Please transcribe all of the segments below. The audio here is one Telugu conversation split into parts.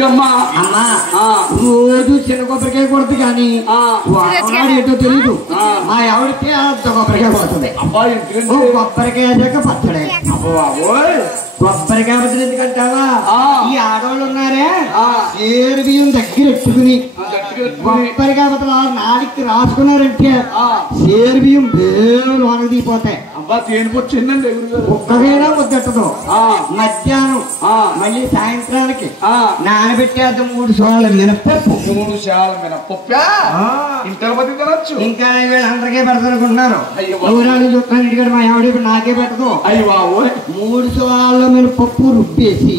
ఎందుకమ్మా అమ్మా రోజు చిన్న కొబ్బరికాయ కొడుతుంది కానీ ఏంటో తెలీదు మా ఆవిడకి అంత కొబ్బరికాయ కొడుతుంది. అబ్బాయి కొబ్బరికాయ అయ్యాక పచ్చడే. కొబ్బరికాయ పచ్చడి ఎందుకంటావా? ఈ ఆడవాళ్ళు ఉన్నారే ఏరు బియ్యం దగ్గర ఎట్టుకుని కొబ్బరికాయ పచ్చడి నాలుగు రాసుకున్నారంటే సేరు బియ్యం బేలు లోనకు దిగిపోతాయి. అబ్బా తేనిపోచ్చిందండి ఒక్కవేనా ముద్దెట్టదు. మధ్యాహ్నం మళ్ళీ సాయంత్రానికి నానబెట్టేద్దాం 3 సోళ్ళ మినపప్పు. 3 శాల మినపప్పు ఇంటర్ పది తినొచ్చు. ఇంకా వీళ్ళందరికీ పెడతానుకుంటున్నారు. ఊరాలు చూస్తాను ఇంటికాడ మా ఆవిడ ఇప్పుడు నాకే పెట్టదు. అయ్యి బాబు 3 సోళ్ళ మినపప్పు రుబ్బేసి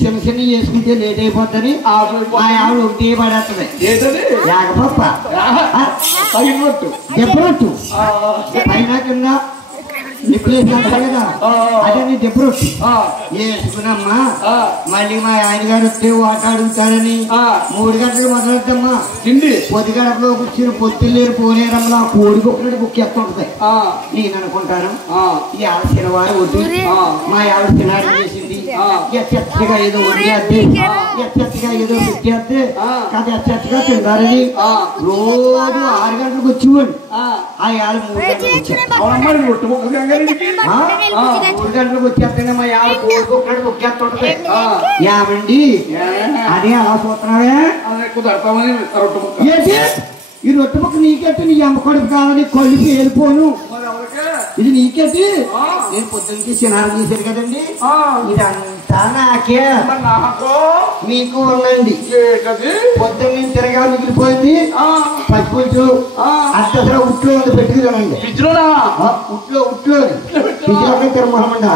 చిన్న చిన్న చేసుకుంటే లేట్ అయిపోతుంది. మా ఆవిడ ఒకటి పడేస్తుంది. లేకపోప్ప దెబ్బరొట్టు పైన కింద కదా అదే నీ దెబ్బరొట్టు వేసుకున్నమ్మా. మళ్ళీ మా ఆయన గారు వస్తే వాట అడుగుతారని 3 గంటలకు మొదలెద్దమ్మా. పొద్దు గడపలో కూర్చుని పొత్తులేరు పోనేరమ్మా కోడి కుక్కడి బుక్ ఎత్తుంటది. నేను అనుకుంటాను ఇవాళ శనివారం వద్దు మా ఆవిడ తినాలి చేసింది. ఎచ్చగా ఏదో వండేద్ది ఎచ్చగా ఏదో పెట్టేస్తే కాదు ఎచ్చగా తింటారని రోజు 6 గంటలకు వచ్చేవాడు. ఆ 3 గంటలకు వచ్చారు. 3 గంటలకు వచ్చేస్తేనే మా ఆవిడ కోడి కుక్కడి బుక్ ఎత్తుంటది. ఏమండి అదే అలా చూస్తున్నావే ఏంటి ఈ రొట్టె ముక్క నీకెట్టి నీ అమ్మ కడుపు కాదని కళ్ళు వెళ్ళిపోను. ఇది నీకెట్టి నేను పొద్దున్నకి చిన్నారు చేశారు కదండి. ఇదంతా నాకే మీకు ఉందండి. పొద్దున్న తిరగా మిగిలిపోయింది. పచ్చిపులుసు అట్టసర ఉట్లో ఉంది పెట్టుకురానండి. ఉట్లో తిరమహమండ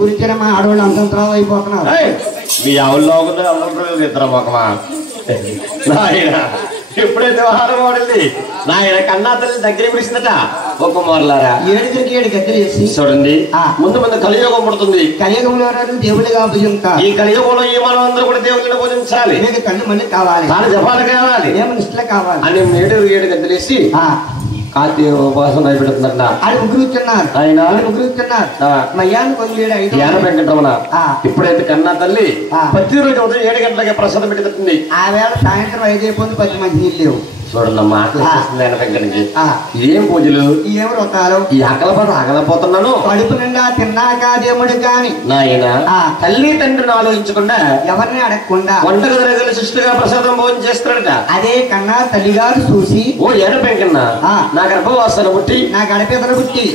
గురించి మా ఆడవాళ్ళు అంతంతరాలు అయిపోతున్నారు. మీ ఆవుల్లో ఇద్దరు మొక్కమా నాయన ఎప్పుడైతే వారం వాడింది నాయన కన్నా తల్లి దగ్గర పిలిచిందట. ఒక మోర్లారా 7 గద్దెలు వేసి చూడండి ముందు ముందు కలియుగం పడుతుంది. కలియుగంలో దేవుడిగా పూజించాలి. ఈ కలియుగంలో ఈ మనం అందరూ కూడా దేవుడిని పూజించాలి. కళ్ళు మంది కావాలి, చాలా జపాలు కావాలి, నిష్టలు కావాలి అని 7 గద్దెలు వేసి కార్తీక ఉపవాసం అయిపెడుతుందట. అది ముగ్గురుతున్నారు ఆయన మయ్యాన్ని కొద్దిగా జ్ఞాన వెంకటరమణ ఇప్పుడైతే కన్నా తల్లి ప్రతిరోజు 7 గంటలకే ప్రసాదం పెట్టుతుంది. ఆ వేళ సాయంత్రం 5 అయిపోతుంది. 10 మంది నీళ్ళు లేవు. చూడండి ఆకలి వెంకటకి ఏం పూజలు ఏం వ్రతాలు. ఈ ఆకలిపోతున్నాను. కడుపు నిండా తిన్నాక దేవుడు కాని నాయన తల్లి తండ్రిని ఆలోచించకుండా ఎవరిని అడగకుండా వంటగది దగ్గర సృష్టిగా ప్రసాదం భోజనం చేస్తాడట. అదే కన్నా తల్లిగారు చూసి ఓ ఏడ పెంకన్న నా గర్భవాసన పుట్టి నా గడపేతలు పుట్టి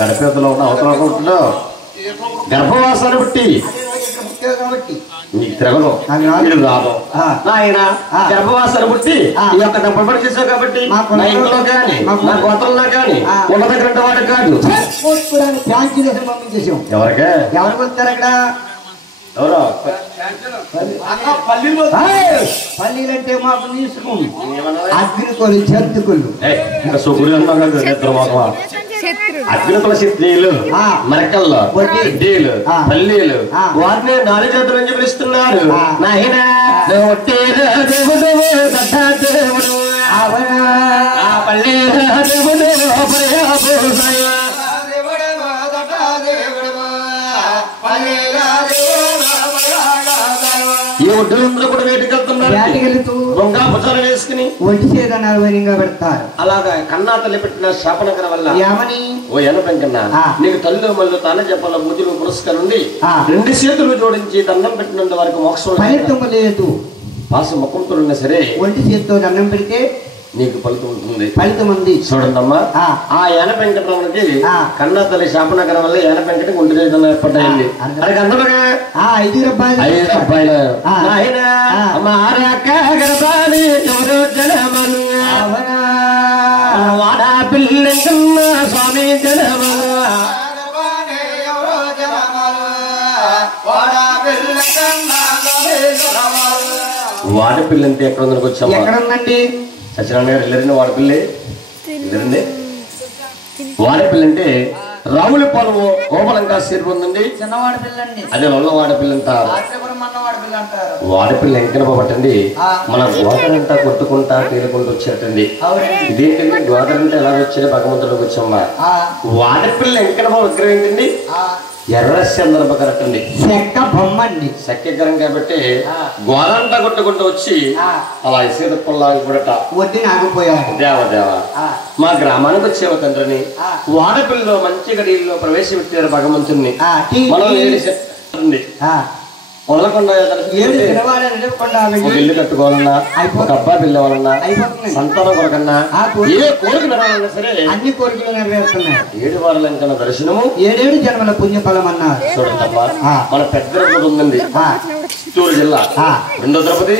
గడపేతలో ఉన్న అవసరం ఉంటుందో గర్భవాసన పుట్టి నీకు తిరగదు రాదు. నాయన గర్భవాసన పుట్టి ఈ యొక్క దంపడి చేసావు కాబట్టి నా ఇంట్లో కానీ నా గోత్రంలో కానీ ఉన్న దగ్గర వాడు కాదు. ఎవరికే ఎవరికి వస్తారు అక్కడ ఎవరో పల్లీలంటే మాకు తీసుకు అగ్నికొలు జంతుకులు సుగురు అగ్నికుల శత్రీలు మరకల్లో వడ్డీలు పల్లీలు వారిని 4 చేతుల నుంచి పిలుస్తున్నారు. నాయన పల్లీ ఈ ఒడ్డులందరూ కూడా వేటకెళ్తున్నారు. దొంగ పుచ్చాలు వేసుకుని ఒంటి చేదన్నారు వైరింగా పెడతారు. అలాగా కన్నా తల్లి పెట్టిన శాపనకర వల్ల ఏమని ఓ ఎనపెంకన్నా నీకు తల్లి మళ్ళీ తానే చెప్పాల పూజలు పురస్కారం ఉండి 2 చేతులు జోడించి దండం పెట్టినంత వరకు మోక్షం ఫలితం లేదు. పాస ముఖంతులున్నా సరే ఒంటి చేతితో దండం పెడితే నీకు ఫలితం ఉంటుంది. ఫలితం ఉంది. చూడండమ్మా ఆ యాన వెంకటరమణకి కన్నా తల్లి శాపనకరం వల్ల యాన వెంకటకి ఒంటి చేతులు ఏర్పడ్డాయండి. అది అందరూ 5 రూపాయలు నాయన వాడా పిల్లెంకన్న స్వామి జనమలు వాడపిల్లంటే ఎక్కడ ఉందని వచ్చాము. ఎక్కడుందండి సత్యనారాయణ గారు వెళ్ళరండి. వాడపిల్లి వెళ్ళరండి. వాడపిల్ల అంటే రావుల పొలము గోపలంకా సీరు ఉందండి. అదే నల్ల వాడపిల్ల అంటారు. వాడపిల్ల ఎంకనప పట్టండి మన గోదరంతా కొట్టుకుంటా తేలుకుంటూ వచ్చేటండి. ఇదేంటంటే గోదరంతా ఎలా వచ్చాడు భగవంతుడికి వచ్చామ్మా. వాడపిల్ల ఎంకనప విగ్రహం ఏంటండి ఎర్ర చంద్రప కరెక్ట్ అండి. చెక్క బొమ్మ అండి. చక్కెకరం కాబట్టి గోరంతా కొట్టుకుంటూ వచ్చి అలా ఇసుక పుల్లాగిపడట వడ్డీ ఆగిపోయాడు. దేవదేవ మా గ్రామానికి వచ్చేవ తండ్రిని వాడపిల్లలో మంచి గడిలో ప్రవేశపెట్టారు భగవంతుణ్ణి. మనం వదలకుండా ఇల్లు కట్టుకోవాలన్నా ఒక అబ్బాయి పిల్లవాలన్నా సంతానం కొరకన్నా ఏ కోరిక నెరవేరాలన్నా సరే అన్ని కోరికలు నెరవేరుతున్నాయి. 7 వారాల దర్శనము 7 జన్మల పుణ్యఫలం అన్నారు. చూడండి మన పెద్ద తిరుపతి ఉందండి, చిత్తూరు జిల్లా. రెండో తిరుపతి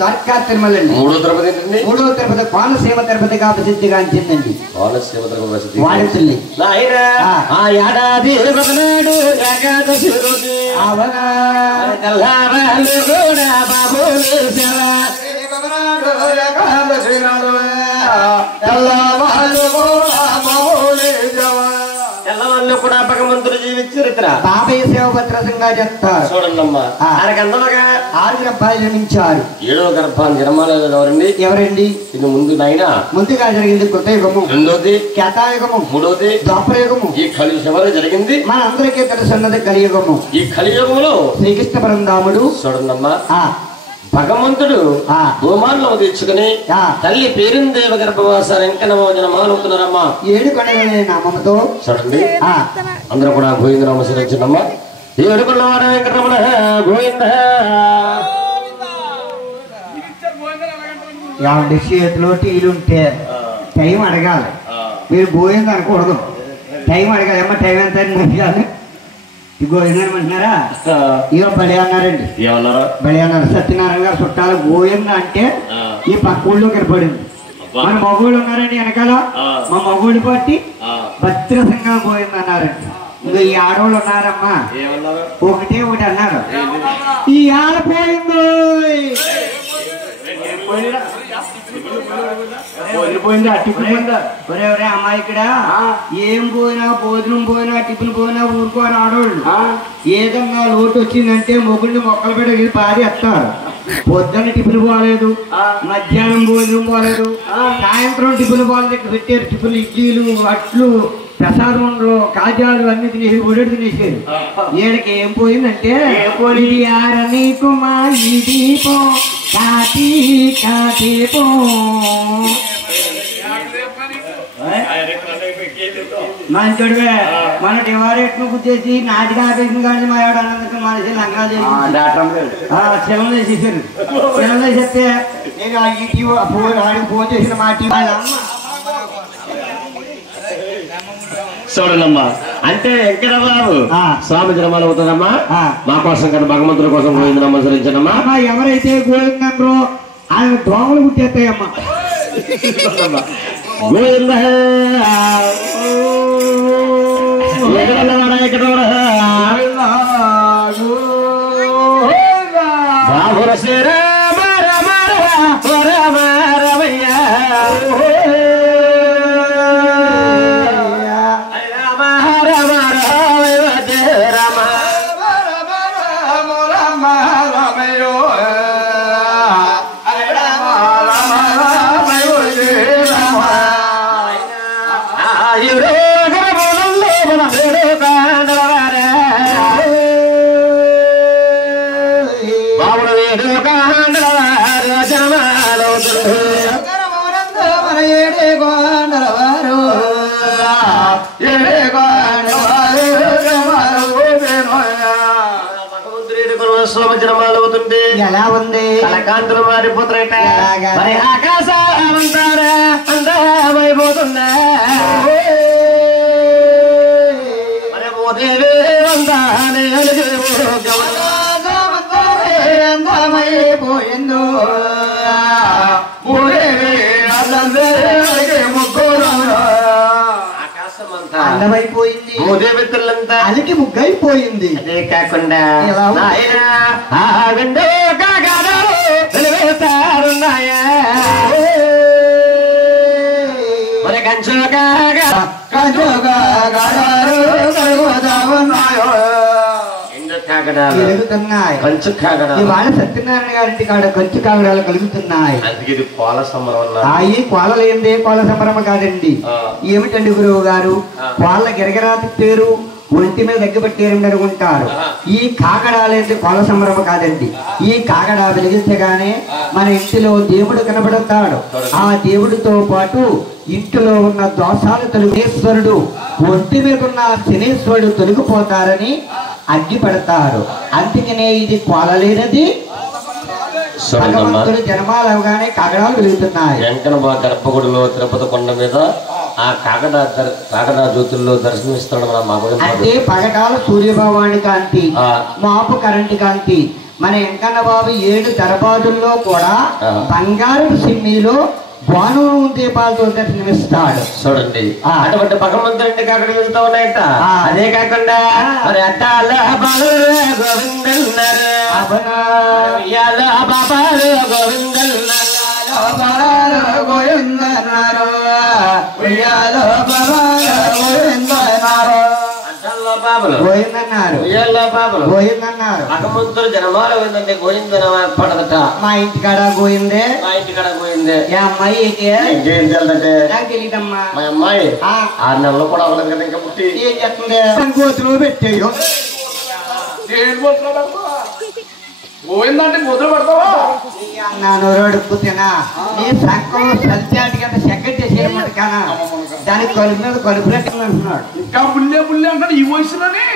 ద్వారకా తిరుమల అండి. మూడో తిరుపతి ఏంటండి? మూడో తిరుపతి కోనసీమ తిరుపతిగా ప్రసిద్ధిగాంచిందండి. కోనసీమ తిరుపతి ప్రసిద్ధి వాడుతుంది. ఏడాది ఏకాదశి రోజు తెల్లవాళ్ళు కూడా భగవంతుడు జీవిత చరిత్ర బాబయ్య సేవపత్రంగా చెప్తారు. చూడండమ్మా, ఆయనకు అందమగా 6 గర్భాలు జన్మించారు. 7వ గర్భాన్ని జన్మాలేదు ఎవరండి? ఇది ముందు నాయన ముందుగా జరిగింది కృతయుగము, రెండోది ఖ్యాతాయుగము, మూడోది ద్వాపరయుగము. ఈ కలియుగం చివరి జరిగింది మన అందరికీ తెలుసున్నది కలియుగము. ఈ కలియుగంలో శ్రీకృష్ణ పరమధాముడు చూడండమ్మా భగవంతుడు భూమాల్లో తెచ్చుకుని తల్లి పేరుందేవ గర్భవాసాలు ఎంకనమోజనమానుతున్నారమ్మా 7 కొండల నామముతో. చూడండి అందరూ కూడా గోవిందనామ స్మరించండమ్మా. 7 కొండల వెంకటరమణ గోవింద. చేతిలో టీలుంటే టైం అడగాలి, మీరు గోవింద అనకూడదు. టైం అడగాలి. అమ్మ టైం ఎంత అడగాలి. గోవిందమంటున్నారా? ఇక బలి అన్నారండి. బలి అన్నారు. సత్యనారాయణ గారు చుట్టాలు గోవింద అంటే ఈ పక్క ఊళ్ళో కనపడింది. మన మగోళ్ళు ఉన్నారండి వెనకాల, మా మగోళ్ళు బట్టి భద్రసంగా గోవింద అన్నారండి. ఇంకా ఈ ఆడవాళ్ళు ఉన్నారమ్మా ఒకటి అన్నారు, ఈ ఆడపోయిందో అమ్మాయి ఇక్కడ ఏం పోయినా భోజనం పోయినా టిఫిన్ పోయినా ఊరుకోరు ఆడవాళ్ళు. ఏదన్నా లోటు వచ్చిందంటే మొగుడిని మొక్కలు పెట్టి పారేస్తారు. పొద్దున్న టిఫిన్ పోలేదు, మధ్యాహ్నం భోజనం పోలేదు, సాయంత్రం టిఫిన్ పోలేదు. పెట్టారు టిఫిన్, ఇడ్లీలు, అట్లు, ప్రసాదంలో కాజాలు అన్ని తినేసి ఒడెడు తినేసారు. ఈయనకి ఏం పోయిందంటే నీకు మా ఈ దీపం కాటి కాటి పో. మంచోడివే మన డివారేట్ ను గుర్చేసి నాటికి ఆపేసిన కానీ మా ఆవిడ అన్నందుకు మనిషి లంగా చేసి శివం వేసేసారు. శివం వేసేస్తే నేను ఆడికి ఫోన్ చేసిన మాట చూడండమ్మా. అంటే వెంకటబాబు స్వామి జన్మాలు అవుతుందమ్మా. మా కోసం కానీ భగవంతుడి కోసం గోవిందనామ స్మరించండమ్మా. ఎవరైతే గోవిందరో ఆయన దోమలు గుర్తేస్తాయమ్మా. గోవింద బాబుర శ్రీరామ రమ రమ రమయ్య ఎలా ఉంది? కలకాంతులు మారిపోతారట. మరి ఆకాశమంటారా అందమైపోతుందా? మరి మోదేవే వందానే అందమైపోయిందో అందమైపోయింది. మోదేవిత్రులంతా అలికి ముగ్గైపోయింది. అదే కాకుండా మరి కంచుగా కలుగుతున్నాయి. కంచు కాగడాలు ఇవాళ సత్యనారాయణ గారింటి కాడ కంచు కాగడాలు కలుగుతున్నాయి. అందుకే ఇది కోల సంబరం. ఈ కోలలు ఏంది? కోల సంబరం కాదండి. ఏమిటండి గురువు గారు? కోళ్ళ గిరగిరా తిప్పారు, ఒంటి మీద దగ్గపెట్టేరని అనుకుంటారు. ఈ కాకడాలైతే కొల సంబరం కాదండి. ఈ కాకడా వెలిగిస్తే గానే మన ఇంటిలో దేవుడు కనబడతాడు. ఆ దేవుడితో పాటు ఇంటిలో ఉన్న దోషాలు తొలగేశ్వరుడు, ఒంటి మీద ఉన్న శనేశ్వరుడు తొలగిపోతారని అగ్గి పడతారు. అందుకనే ఇది కొలలేనది. భగవంతుడు జన్మాలు అవగానే కాకడాలు వెలుగుతున్నాయి. వెంకనబా గర్భగుడిలో తిరుపతి కొండ మీద ఆ కాకడా జ్యోతుల్లో దర్శనమిస్తాడు మన మాకు. అంటే పగటాల సూర్యభగవాని కాంతి, మాపు కరెంటు కాంతి. మన వెంకన్న బాబు 7 దర్బారుల్లో కూడా బంగారు సిమ్మిలో బాను దీపాలతో దర్శనమిస్తాడు. చూడండి అటువంటి భగవంతుడి కాకడ వెళ్తూ ఉన్నాయంట. అదే కాకుండా మరి అట్టాల గోవిందన్నారు, బాబాలు గోవిందన్నారు, భగవంతుడు జనమాల పోయిందండి. గోవిందన పడదట. మా ఇంటికాడ గోయిందే, మా ఇంటికాడ పోయిందే. అమ్మాయి ఇంకేం తెలియదంటే నాకు తెలియదమ్మా. మా అమ్మాయి 6 నెలలు కూడా అవ్వలేదు కదా ఇంకా పుట్టి. ఏం చెప్తుంది? గోతులు పెట్టేయో పోయిందంటే మొదలు పెడతావా? నాను రోడ్డుకుతున్నా నీ సంకం సల్చాటి కదా సెక్రటరీ చేయమంట కానా దానికి కలుపు మీద కలుపులెట్టు అంటున్నాడు. ఇంకా బుల్లే బుల్లే అంటాడు ఈ వయసులోనే.